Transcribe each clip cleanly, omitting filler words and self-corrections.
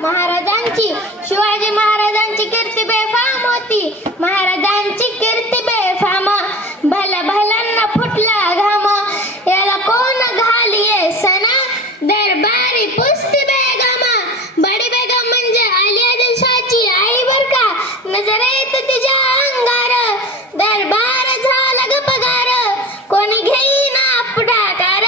महाराजांची शिवाजी महाराजांची कीर्ती बेफाम होती. महाराजांची कीर्ती बेफाम, भल्या भल्यांना फुटला घाम. याला कोण घालिये सना, दरबारी पुसती बेगम. बडी बेगम म्हणजे अली आदिलशाची आई बर का. नजरेत तिच्या अंगार दरबार झाला ग पगार. कोणी घेईना पुढाकार,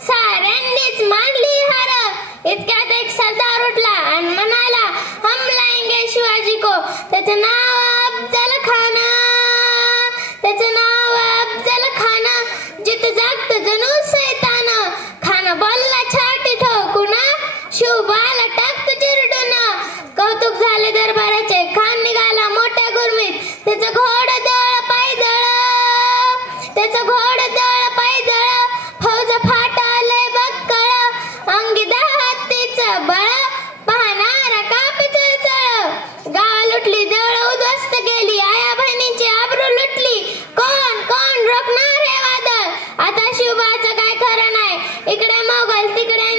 साऱ्यांनीच मानली हार. इतक्यात एक सरदार उठला आणि म्हणाला, हम लाएंगे शिवाजी को. त्याचं नाव अफजल खान. त्याचं नाव अफजल खान. जित जागत जणू सैतान. खान बोलला छाती ठोकून, शिवबाला टाकतो चिरडून. कौतुक झाले दरबाराचे. खान निघाला मोठ्या गुरमीत. त्याचं घोडदळ पायदळ. त्याचं घोडदळ पायदळ. फौज फाटालय बक्कळ. अंगी हत्तीचं बळ. पाहणारा कापी चळचळ. गाव लुटली, जळ उद्ध्वस्त केली. आया बहिणींची आबरू लुटली. कोण कोण रोखणार हे वादळ. आता शिवबाचं काय खरं नाही. इकडे मोगल तिकडे